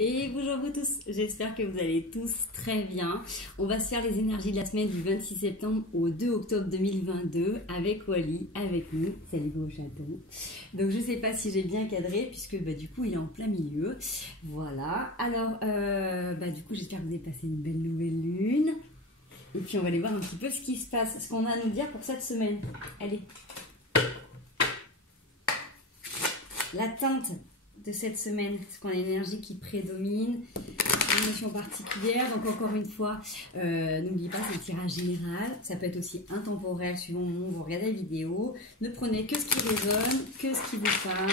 Et bonjour vous tous, j'espère que vous allez tous très bien. On va se faire les énergies de la semaine du 26 septembre au 2 octobre 2022 avec Wally, avec nous. Salut beau chaton. Donc je sais pas si j'ai bien cadré puisque du coup il est en plein milieu. Voilà, alors du coup j'espère que vous avez passé une belle nouvelle lune. Et puis on va aller voir un petit peu ce qui se passe, ce qu'on a à nous dire pour cette semaine. Allez. La teinte de cette semaine, parce qu'on a une énergie qui prédomine, une émotion particulière. Donc encore une fois, n'oubliez pas, c'est un tirage général. Ça peut être aussi intemporel suivant le moment où vous regardez la vidéo. Ne prenez que ce qui résonne, que ce qui vous parle.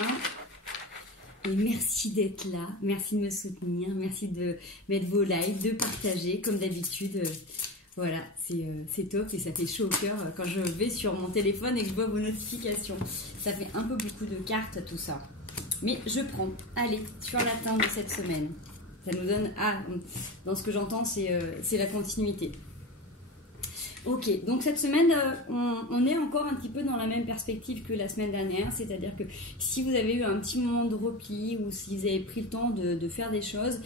Et merci d'être là, merci de me soutenir, merci de mettre vos likes, de partager comme d'habitude. Voilà, c'est top et ça fait chaud au cœur quand je vais sur mon téléphone et que je vois vos notifications. Ça fait un peu beaucoup de cartes tout ça. Mais je prends. Allez, sur la teinte de cette semaine. Ça nous donne... Ah, dans ce que j'entends, c'est la continuité. Ok, donc cette semaine, on est encore un petit peu dans la même perspective que la semaine dernière. C'est-à-dire que si vous avez eu un petit moment de repli ou si vous avez pris le temps de faire des choses...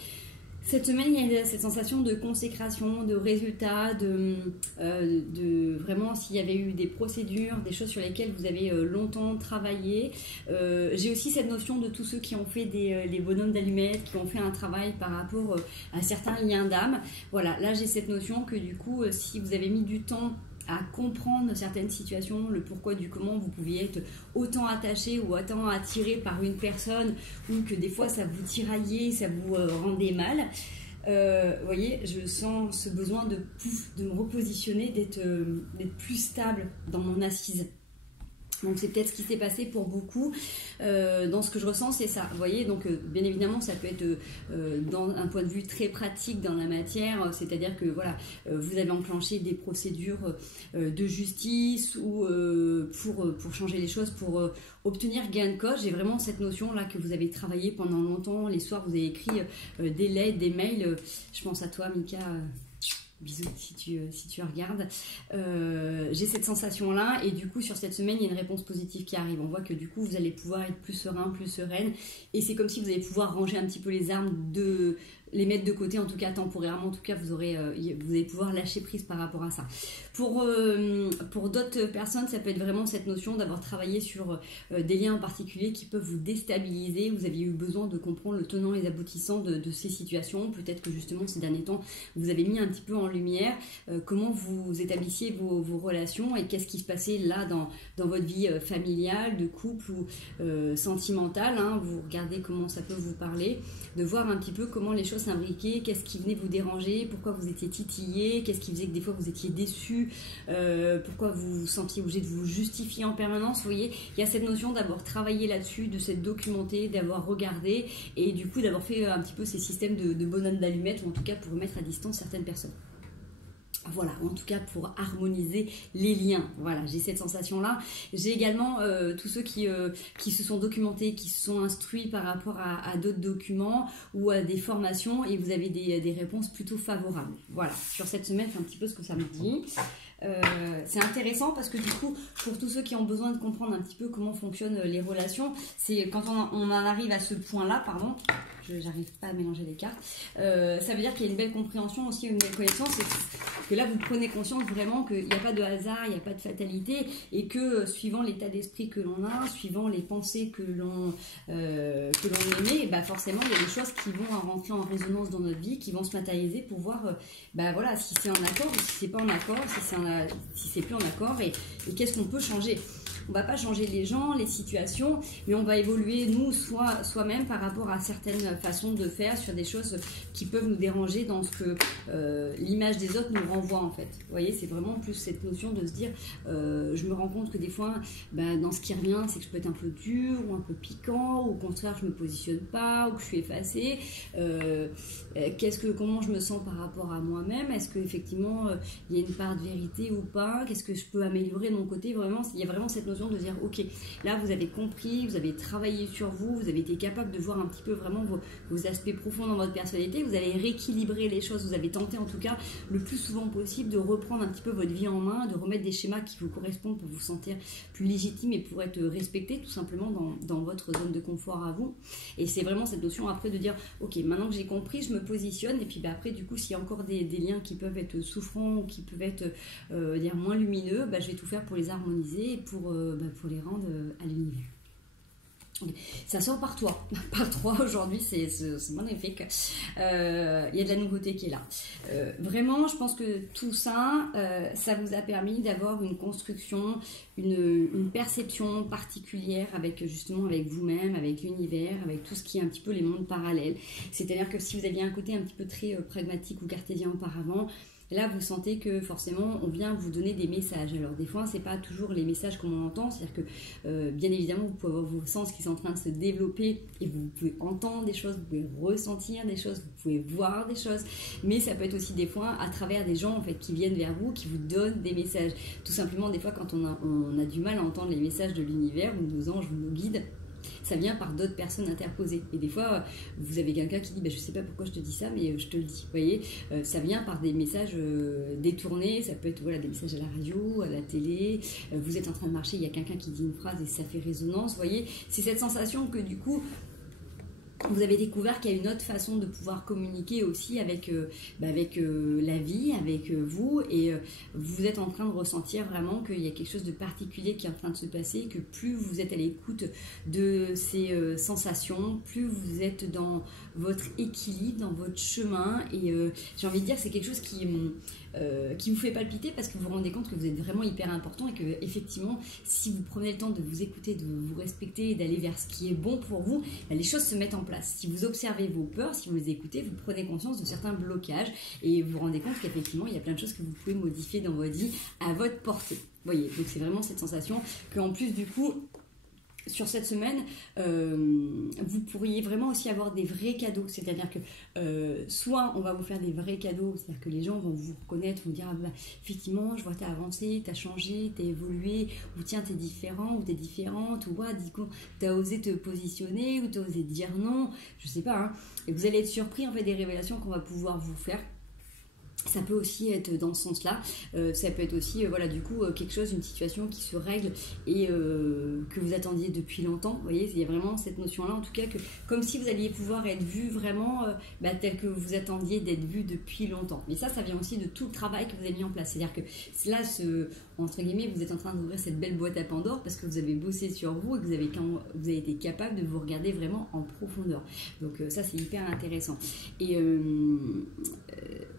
Cette semaine, il y a cette sensation de consécration, de résultat, de vraiment s'il y avait eu des procédures, des choses sur lesquelles vous avez longtemps travaillé. J'ai aussi cette notion de tous ceux qui ont fait les bonhommes d'allumettes, qui ont fait un travail par rapport à certains liens d'âme. Voilà, là j'ai cette notion que du coup, si vous avez mis du temps à comprendre certaines situations, le pourquoi du comment, vous pouviez être autant attaché ou autant attiré par une personne ou que des fois ça vous tiraillait, ça vous rendait mal. Vous voyez, je sens ce besoin de me repositionner, d'être plus stable dans mon assise. Donc c'est peut-être ce qui s'est passé pour beaucoup. Dans ce que je ressens, c'est ça. Vous voyez, donc bien évidemment, ça peut être dans un point de vue très pratique dans la matière, c'est-à-dire que voilà, vous avez enclenché des procédures de justice ou pour changer les choses, pour obtenir gain de cause. J'ai vraiment cette notion-là que vous avez travaillé pendant longtemps. Les soirs, vous avez écrit des lettres, des mails. Je pense à toi, Mika. Bisous si tu regardes. J'ai cette sensation-là et du coup sur cette semaine, il y a une réponse positive qui arrive. On voit que du coup, vous allez pouvoir être plus serein, plus sereine et c'est comme si vous allez pouvoir ranger un petit peu les armes, les mettre de côté, en tout cas temporairement. En tout cas, vous allez pouvoir lâcher prise par rapport à ça. Pour d'autres personnes, ça peut être vraiment cette notion d'avoir travaillé sur des liens en particulier qui peuvent vous déstabiliser. Vous aviez eu besoin de comprendre le tenant et les aboutissants de ces situations. Peut-être que justement, ces derniers temps, vous avez mis un petit peu en lumière comment vous établissiez vos relations et qu'est-ce qui se passait là dans votre vie familiale, de couple ou sentimentale. Hein. Vous regardez comment ça peut vous parler, de voir un petit peu comment les choses s'imbriquaient, qu'est-ce qui venait vous déranger, pourquoi vous étiez titillé, qu'est-ce qui faisait que des fois vous étiez déçu, pourquoi vous vous sentiez obligé de vous justifier en permanence. Vous voyez, il y a cette notion d'avoir travaillé là-dessus, de s'être documenté, d'avoir regardé et du coup d'avoir fait un petit peu ces systèmes de bonhomme d'allumettes ou en tout cas pour mettre à distance certaines personnes. Voilà, en tout cas pour harmoniser les liens. Voilà, j'ai cette sensation-là. J'ai également tous ceux qui se sont documentés, qui se sont instruits par rapport à d'autres documents ou à des formations et vous avez des réponses plutôt favorables. Voilà, sur cette semaine, c'est un petit peu ce que ça me dit. C'est intéressant parce que du coup, pour tous ceux qui ont besoin de comprendre un petit peu comment fonctionnent les relations, c'est quand on en arrive à ce point-là, pardon, j'arrive pas à mélanger les cartes, ça veut dire qu'il y a une belle compréhension aussi, une belle connaissance, et que là vous prenez conscience vraiment qu'il n'y a pas de hasard, il n'y a pas de fatalité, et que suivant l'état d'esprit que l'on a, suivant les pensées que l'on émet, bah forcément il y a des choses qui vont rentrer en résonance dans notre vie, qui vont se matérialiser pour voir voilà, si c'est en accord ou si c'est pas en accord, si c'est plus en accord et qu'est-ce qu'on peut changer. On va pas changer les gens, les situations, mais on va évoluer nous soi-même par rapport à certaines façons de faire sur des choses qui peuvent nous déranger dans ce que l'image des autres nous renvoie en fait. Vous voyez, c'est vraiment plus cette notion de se dire je me rends compte que des fois dans ce qui revient, c'est que je peux être un peu dur ou un peu piquant, ou au contraire je me positionne pas, ou que je suis effacée. Comment je me sens par rapport à moi-même, est-ce qu'effectivement il y a une part de vérité ou pas, qu'est-ce que je peux améliorer de mon côté. Vraiment, il y a vraiment cette notion notion de dire ok, là vous avez compris, vous avez travaillé sur vous, vous avez été capable de voir un petit peu vraiment vos aspects profonds dans votre personnalité, vous avez rééquilibré les choses, vous avez tenté en tout cas le plus souvent possible de reprendre un petit peu votre vie en main, de remettre des schémas qui vous correspondent pour vous sentir plus légitime et pour être respecté tout simplement dans votre zone de confort à vous. Et c'est vraiment cette notion après de dire ok, maintenant que j'ai compris, je me positionne, et puis après du coup s'il y a encore des liens qui peuvent être souffrants ou qui peuvent être dire moins lumineux, je vais tout faire pour les harmoniser et pour les rendre à l'univers. Ça sort par toi, par 3 aujourd'hui, c'est magnifique. Il y a de la nouveauté qui est là. Vraiment, je pense que tout ça, ça vous a permis d'avoir une construction, une perception particulière avec vous-même, avec l'univers, avec tout ce qui est un petit peu les mondes parallèles. C'est-à-dire que si vous aviez un côté un petit peu très pragmatique ou cartésien auparavant, là, vous sentez que forcément, on vient vous donner des messages. Alors, des fois, c'est pas toujours les messages comme on entend. C'est-à-dire que, bien évidemment, vous pouvez avoir vos sens qui sont en train de se développer et vous pouvez entendre des choses, vous pouvez ressentir des choses, vous pouvez voir des choses. Mais ça peut être aussi des fois à travers des gens en fait qui viennent vers vous, qui vous donnent des messages. Tout simplement, des fois, quand on a du mal à entendre les messages de l'univers ou nos anges ou nos guides, ça vient par d'autres personnes interposées. Et des fois, vous avez quelqu'un qui dit je sais pas pourquoi je te dis ça, mais je te le dis. Vous voyez, ça vient par des messages détournés. Ça peut être des messages à la radio, à la télé. Vous êtes en train de marcher, il y a quelqu'un qui dit une phrase et ça fait résonance. Vous voyez, c'est cette sensation que du coup, vous avez découvert qu'il y a une autre façon de pouvoir communiquer aussi avec la vie, avec vous, et vous êtes en train de ressentir vraiment qu'il y a quelque chose de particulier qui est en train de se passer, que plus vous êtes à l'écoute de ces sensations, plus vous êtes dans votre équilibre, dans votre chemin, et j'ai envie de dire que c'est quelque chose qui vous fait palpiter parce que vous vous rendez compte que vous êtes vraiment hyper important et que effectivement, si vous prenez le temps de vous écouter, de vous respecter et d'aller vers ce qui est bon pour vous, les choses se mettent en place. Si vous observez vos peurs, si vous les écoutez, vous prenez conscience de certains blocages et vous vous rendez compte qu'effectivement, il y a plein de choses que vous pouvez modifier dans votre vie à votre portée. Vous voyez, donc c'est vraiment cette sensation qu'en plus du coup, sur cette semaine, vous pourriez vraiment aussi avoir des vrais cadeaux. C'est-à-dire que soit on va vous faire des vrais cadeaux, c'est-à-dire que les gens vont vous reconnaître, vont dire effectivement, je vois t'as avancé, t'as changé, t'as évolué, ou tiens t'es différent, ou t'es différente, ou t'as osé te positionner, ou t'as osé dire non, je sais pas. Et vous allez être surpris en fait des révélations qu'on va pouvoir vous faire. Ça peut aussi être dans ce sens-là, ça peut être aussi du coup quelque chose, une situation qui se règle et que vous attendiez depuis longtemps. Vous voyez, il y a vraiment cette notion-là, en tout cas, que comme si vous alliez pouvoir être vu vraiment tel que vous attendiez d'être vu depuis longtemps. Mais ça vient aussi de tout le travail que vous avez mis en place. C'est-à-dire que là, entre guillemets, vous êtes en train d'ouvrir cette belle boîte à Pandore parce que vous avez bossé sur vous et que vous avez été capable de vous regarder vraiment en profondeur. Donc ça, c'est hyper intéressant. Et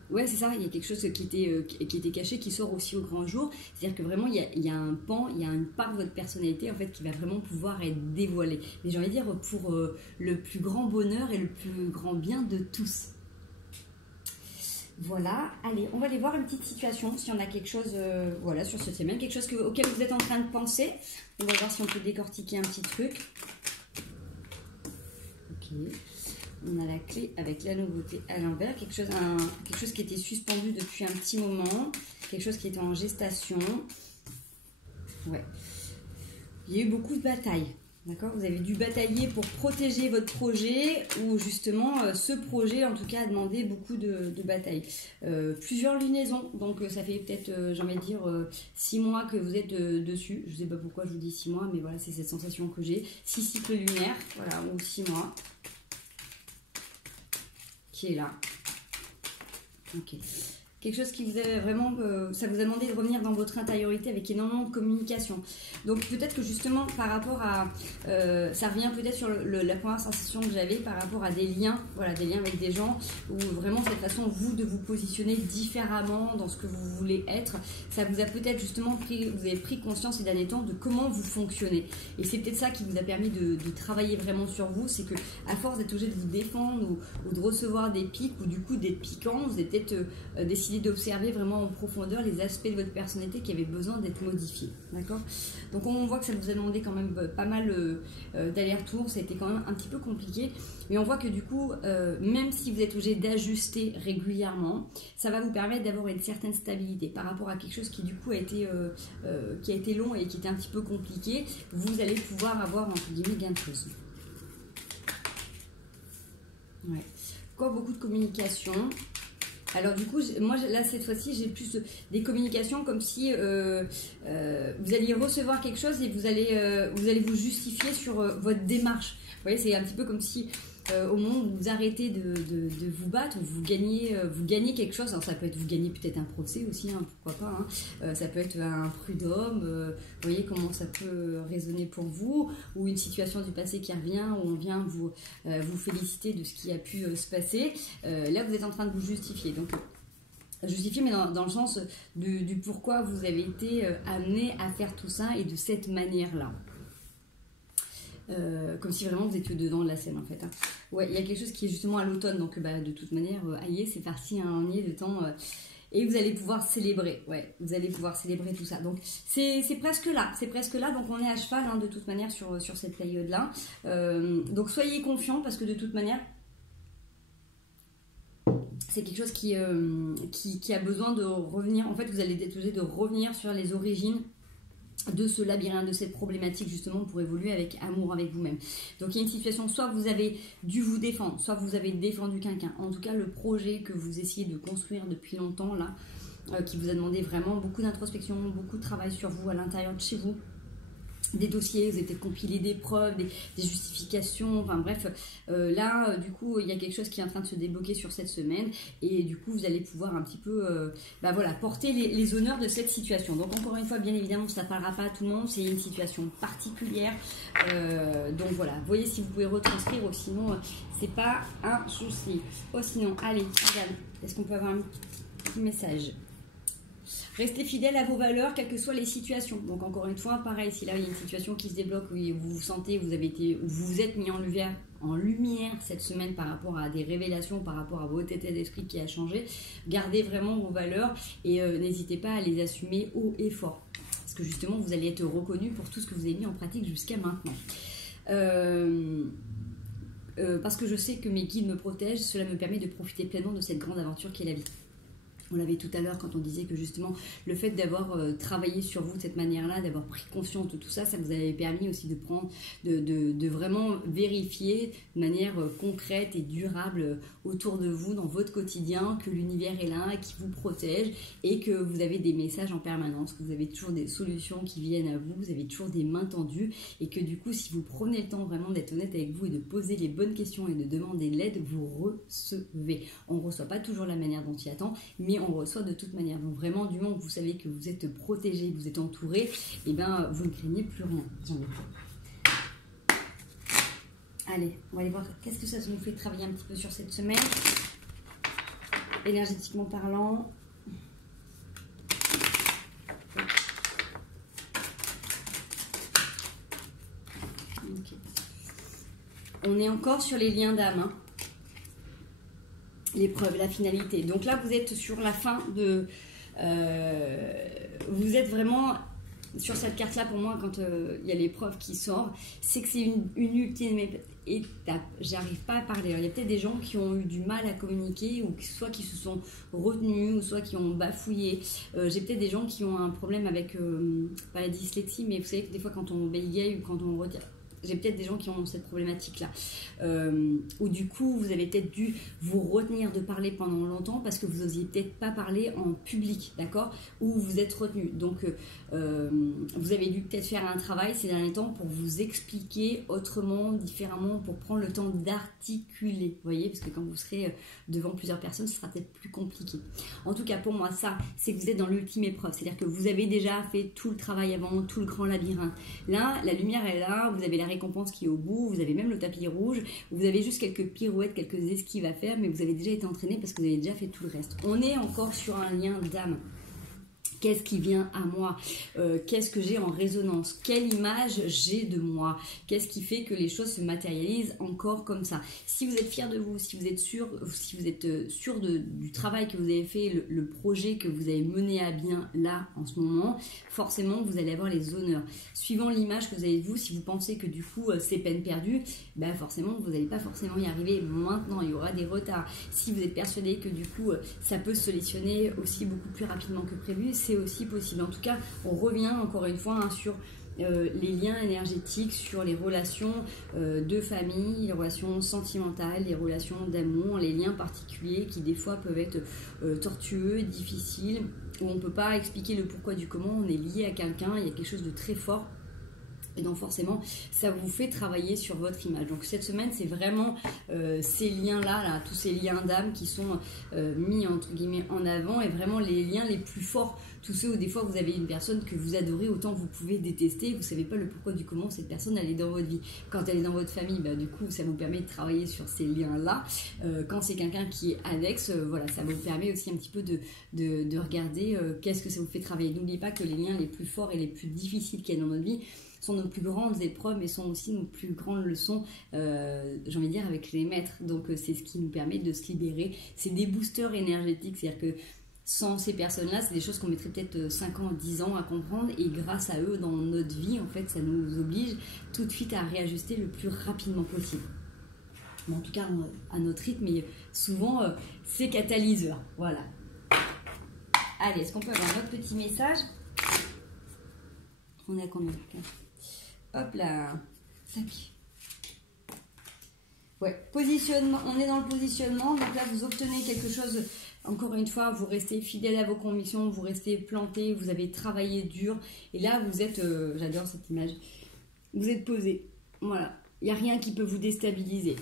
ouais, c'est ça, il y a quelque chose qui était caché, qui sort aussi au grand jour. C'est-à-dire que vraiment, il y a un pan, il y a une part de votre personnalité en fait qui va vraiment pouvoir être dévoilée. Mais j'ai envie de dire pour le plus grand bonheur et le plus grand bien de tous. Voilà, allez, on va aller voir une petite situation, si on a quelque chose sur cette semaine, quelque chose auquel vous êtes en train de penser. On va voir si on peut décortiquer un petit truc. Ok. On a la clé avec la nouveauté à l'envers, quelque chose qui était suspendu depuis un petit moment, quelque chose qui était en gestation. Ouais. Il y a eu beaucoup de batailles, d'accord ? Vous avez dû batailler pour protéger votre projet, ou justement ce projet en tout cas a demandé beaucoup de batailles. Plusieurs lunaisons, donc ça fait peut-être, j'ai envie de dire, 6 mois que vous êtes dessus. Je ne sais pas pourquoi je vous dis 6 mois, mais voilà, c'est cette sensation que j'ai. 6 cycles lunaires, voilà, ou 6 mois. Qui est là. Ok. Quelque chose qui vous a vraiment... ça vous a demandé de revenir dans votre intériorité avec énormément de communication. Donc peut-être que justement par rapport à... ça revient peut-être sur la première sensation que j'avais par rapport à des liens, des liens avec des gens, où vraiment cette façon, vous, de vous positionner différemment dans ce que vous voulez être, ça vous a peut-être justement vous avez pris conscience ces derniers temps de comment vous fonctionnez. Et c'est peut-être ça qui vous a permis de travailler vraiment sur vous, c'est que à force d'être obligé de vous défendre ou de recevoir des pics, ou du coup d'être piquant, vous avez peut-être décidé décidé d'observer vraiment en profondeur les aspects de votre personnalité qui avaient besoin d'être modifiés. D'accord? Donc on voit que ça vous a demandé quand même pas mal d'aller-retour, ça a été quand même un petit peu compliqué, mais on voit que du coup, même si vous êtes obligé d'ajuster régulièrement, ça va vous permettre d'avoir une certaine stabilité par rapport à quelque chose qui du coup a été long et qui était un petit peu compliqué. Vous allez pouvoir avoir entre guillemets gain de cause. Ouais. Encore beaucoup de communication. Alors du coup, moi là cette fois-ci, j'ai plus des communications comme si vous alliez recevoir quelque chose et vous allez vous justifier sur votre démarche. Vous voyez, c'est un petit peu comme si au moment où vous arrêtez de vous battre, vous gagnez quelque chose. Alors ça peut être, vous gagnez peut-être un procès aussi, hein, pourquoi pas. Hein. Ça peut être un prud'homme. Vous voyez comment ça peut résonner pour vous, ou une situation du passé qui revient, où on vient vous féliciter de ce qui a pu se passer. Là, vous êtes en train de vous justifier. Donc justifier, mais dans le sens du pourquoi vous avez été amené à faire tout ça et de cette manière-là. Comme si vraiment vous étiez dedans de la scène en fait. Hein. Ouais, il y a quelque chose qui est justement à l'automne, donc de toute manière, aïe, c'est parti, hein, on y est de temps. Et vous allez pouvoir célébrer, ouais, vous allez pouvoir célébrer tout ça. Donc c'est presque là, donc on est à cheval hein, de toute manière sur cette période-là. Donc soyez confiants parce que de toute manière, c'est quelque chose qui a besoin de revenir. En fait, vous allez être obligé de revenir sur les origines de ce labyrinthe, de cette problématique justement pour évoluer avec amour avec vous-même. Donc il y a une situation, soit vous avez dû vous défendre, soit vous avez défendu quelqu'un. En tout cas, le projet que vous essayez de construire depuis longtemps là, qui vous a demandé vraiment beaucoup d'introspection, beaucoup de travail sur vous à l'intérieur de chez vous. Des dossiers, vous avez peut-être compilé des preuves, des justifications, enfin bref, là du coup il y a quelque chose qui est en train de se débloquer sur cette semaine et du coup vous allez pouvoir un petit peu voilà, porter les honneurs de cette situation. Donc encore une fois, bien évidemment ça ne parlera pas à tout le monde, c'est une situation particulière, donc voilà, voyez si vous pouvez retranscrire ou sinon c'est pas un souci. Oh sinon, allez, regarde, est-ce qu'on peut avoir un petit message? Restez fidèle à vos valeurs, quelles que soient les situations. Donc encore une fois, pareil, si là il y a une situation qui se débloque où vous vous sentez, vous vous êtes mis en lumière cette semaine par rapport à des révélations, par rapport à votre état d'esprit qui a changé, gardez vraiment vos valeurs et n'hésitez pas à les assumer haut et fort. Parce que justement, vous allez être reconnu pour tout ce que vous avez mis en pratique jusqu'à maintenant. Parce que je sais que mes guides me protègent, cela me permet de profiter pleinement de cette grande aventure qu'est la vie. On l'avait tout à l'heure quand on disait que justement le fait d'avoir travaillé sur vous de cette manière-là, d'avoir pris conscience de tout ça, ça vous avait permis aussi de vraiment vérifier de manière concrète et durable autour de vous, dans votre quotidien, que l'univers est là, qui vous protège et que vous avez des messages en permanence, que vous avez toujours des solutions qui viennent à vous, vous avez toujours des mains tendues et que du coup, si vous prenez le temps vraiment d'être honnête avec vous et de poser les bonnes questions et de demander de l'aide, vous recevez. On ne reçoit pas toujours la manière dont il attend, mais on reçoit de toute manière. Donc vraiment, du moment que vous savez que vous êtes protégé, que vous êtes entouré, et ben vous ne craignez plus rien. Allez, on va aller voir qu'est-ce que ça nous fait travailler un petit peu sur cette semaine, énergétiquement parlant. Okay. On est encore sur les liens d'âme, hein. L'épreuve, la finalité. Donc là, vous êtes sur la fin de... vous êtes vraiment... Sur cette carte-là, pour moi, quand il y a l'épreuve qui sort, c'est que c'est une ultime étape. J'arrive pas à parler. Alors, il y a peut-être des gens qui ont eu du mal à communiquer, ou soit qui se sont retenus, ou soit qui ont bafouillé. J'ai peut-être des gens qui ont un problème avec, pas la dyslexie, mais vous savez que des fois, quand on bégaye ou quand on retire... J'ai peut-être des gens qui ont cette problématique-là. Où du coup, vous avez peut-être dû vous retenir de parler pendant longtemps parce que vous n'osiez peut-être pas parler en public, d'accord? Ou vous êtes retenu. Donc, vous avez dû peut-être faire un travail ces derniers temps pour vous expliquer autrement, différemment, pour prendre le temps d'articuler. Vous voyez? Parce que quand vous serez devant plusieurs personnes, ce sera peut-être plus compliqué. En tout cas, pour moi, ça, c'est que vous êtes dans l'ultime épreuve. C'est-à-dire que vous avez déjà fait tout le travail avant, tout le grand labyrinthe. Là, la lumière est là, vous avez la récompense qui est au bout, vous avez même le tapis rouge, vous avez juste quelques pirouettes, quelques esquives à faire, mais vous avez déjà été entraîné parce que vous avez déjà fait tout le reste. On est encore sur un lien d'âme Qu'est-ce qui vient à moi? Qu'est-ce que j'ai en résonance? Quelle image j'ai de moi? Qu'est-ce qui fait que les choses se matérialisent encore comme ça? Si vous êtes fier de vous, si vous êtes sûr du travail que vous avez fait, le projet que vous avez mené à bien là en ce moment, forcément vous allez avoir les honneurs. Suivant l'image que vous avez de vous, si vous pensez que du coup c'est peine perdue, ben forcément vous n'allez pas forcément y arriver maintenant, il y aura des retards. Si vous êtes persuadé que du coup ça peut se solutionner aussi beaucoup plus rapidement que prévu, c'est aussi possible. En tout cas, on revient encore une fois sur les liens énergétiques, sur les relations de famille, les relations sentimentales, les relations d'amour, les liens particuliers qui des fois peuvent être tortueux, difficiles, où on ne peut pas expliquer le pourquoi du comment, on est lié à quelqu'un, il y a quelque chose de très fort. Et donc forcément, ça vous fait travailler sur votre image. Donc cette semaine, c'est vraiment ces liens-là, tous ces liens d'âme qui sont mis entre guillemets en avant, et vraiment les liens les plus forts. Tous ceux où des fois vous avez une personne que vous adorez, autant vous pouvez détester, vous ne savez pas le pourquoi du comment cette personne elle est dans votre vie. Quand elle est dans votre famille, bah, du coup ça vous permet de travailler sur ces liens-là. Quand c'est quelqu'un qui est annexe, voilà, ça vous permet aussi un petit peu de regarder qu'est-ce que ça vous fait travailler. N'oubliez pas que les liens les plus forts et les plus difficiles qu'il y a dans notre vie sont nos plus grandes épreuves, mais sont aussi nos plus grandes leçons, j'ai envie de dire, avec les maîtres. Donc c'est ce qui nous permet de se libérer. C'est des boosters énergétiques, c'est-à-dire que sans ces personnes-là, c'est des choses qu'on mettrait peut-être 5 ans, 10 ans à comprendre, et grâce à eux, dans notre vie, en fait, ça nous oblige tout de suite à réajuster le plus rapidement possible. Mais en tout cas, à notre rythme, et souvent, c'est catalyseur. Voilà. Allez, est-ce qu'on peut avoir un autre petit message? On est à combien? Hop là, tac. Ouais, positionnement, on est dans le positionnement, donc là vous obtenez quelque chose, encore une fois, vous restez fidèle à vos convictions, vous restez planté, vous avez travaillé dur, et là vous êtes, j'adore cette image, vous êtes posé, voilà, il n'y a rien qui peut vous déstabiliser.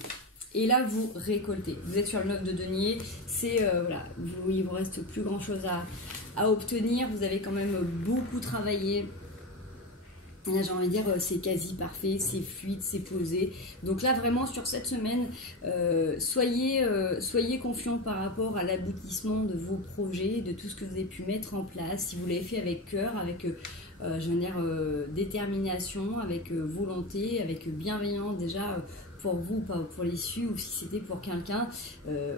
Et là vous récoltez, vous êtes sur le 9 de denier, c'est, voilà, il vous reste plus grand chose à obtenir, vous avez quand même beaucoup travaillé. Là, j'ai envie de dire, c'est quasi parfait, c'est fluide, c'est posé. Donc là, vraiment, sur cette semaine, soyez confiants par rapport à l'aboutissement de vos projets, de tout ce que vous avez pu mettre en place. Si vous l'avez fait avec cœur, avec je veux dire, détermination, avec volonté, avec bienveillance déjà pour vous, pas pour l'issue, ou si c'était pour quelqu'un,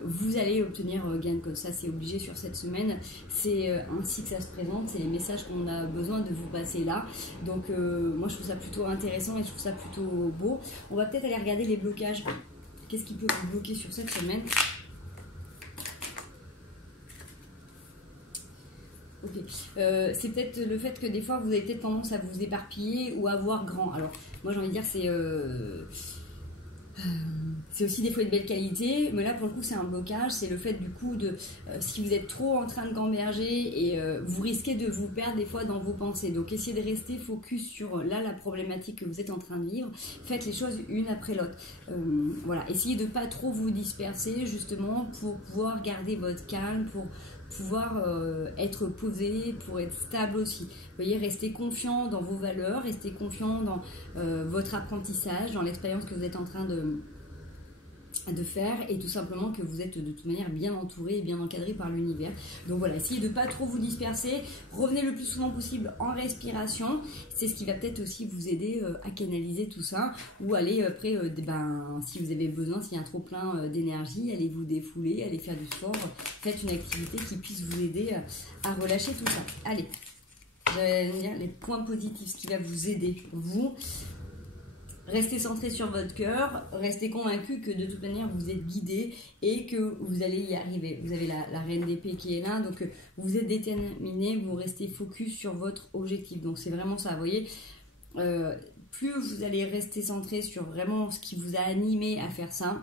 vous allez obtenir gain comme ça, c'est obligé sur cette semaine. C'est ainsi que ça se présente, c'est les messages qu'on a besoin de vous passer là. Donc moi je trouve ça plutôt intéressant et je trouve ça plutôt beau. On va peut-être aller regarder les blocages. Qu'est-ce qui peut vous bloquer sur cette semaine? Ok. C'est peut-être le fait que des fois vous avez peut-être tendance à vous éparpiller ou à voir grand. Alors moi j'ai envie de dire c'est aussi des fois de belle qualité, mais là pour le coup c'est un blocage, c'est le fait du coup de si vous êtes trop en train de gamberger et vous risquez de vous perdre des fois dans vos pensées. Donc essayez de rester focus sur là la problématique que vous êtes en train de vivre, faites les choses une après l'autre. Voilà, essayez de pas trop vous disperser justement pour pouvoir garder votre calme, pour pouvoir être posé, pour être stable aussi. Vous voyez, restez confiant dans vos valeurs, restez confiant dans votre apprentissage, dans l'expérience que vous êtes en train de faire, et tout simplement que vous êtes de toute manière bien entouré et bien encadré par l'univers. Donc voilà, essayez de ne pas trop vous disperser, revenez le plus souvent possible en respiration, c'est ce qui va peut-être aussi vous aider à canaliser tout ça, ou aller après, si vous avez besoin, s'il y a un trop plein d'énergie, allez vous défouler, allez faire du sport, faites une activité qui puisse vous aider à relâcher tout ça. Allez, je vais dire les points positifs, ce qui va vous aider, vous. Restez centré sur votre cœur, restez convaincu que de toute manière vous êtes guidé et que vous allez y arriver. Vous avez la reine d'épée qui est là, donc vous êtes déterminé, vous restez focus sur votre objectif. Donc c'est vraiment ça, vous voyez. Plus vous allez rester centré sur vraiment ce qui vous a animé à faire ça,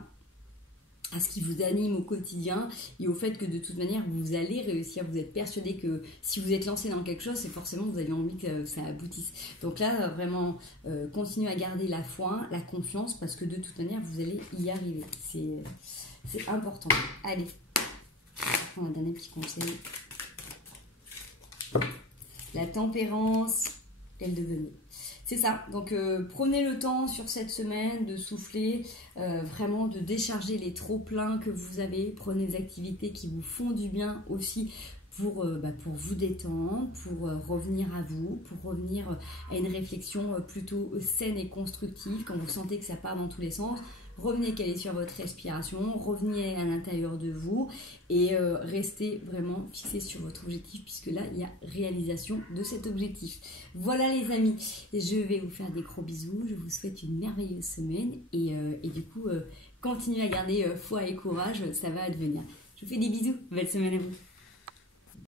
à ce qui vous anime au quotidien et au fait que de toute manière vous allez réussir, vous êtes persuadé que si vous êtes lancé dans quelque chose, c'est forcément que vous avez envie que ça aboutisse. Donc là vraiment continuez à garder la foi, la confiance, parce que de toute manière vous allez y arriver, c'est important. Allez, on va donner un petit conseil. La tempérance et le devenir. C'est ça, donc prenez le temps sur cette semaine de souffler, vraiment de décharger les trop-pleins que vous avez, prenez des activités qui vous font du bien aussi pour vous détendre, pour revenir à vous, pour revenir à une réflexion plutôt saine et constructive. Quand vous sentez que ça part dans tous les sens, revenez caler sur votre respiration, revenez à l'intérieur de vous et restez vraiment fixé sur votre objectif, puisque là, il y a réalisation de cet objectif. Voilà les amis, je vais vous faire des gros bisous, je vous souhaite une merveilleuse semaine et du coup, continuez à garder foi et courage, ça va advenir. Je vous fais des bisous, belle semaine à vous.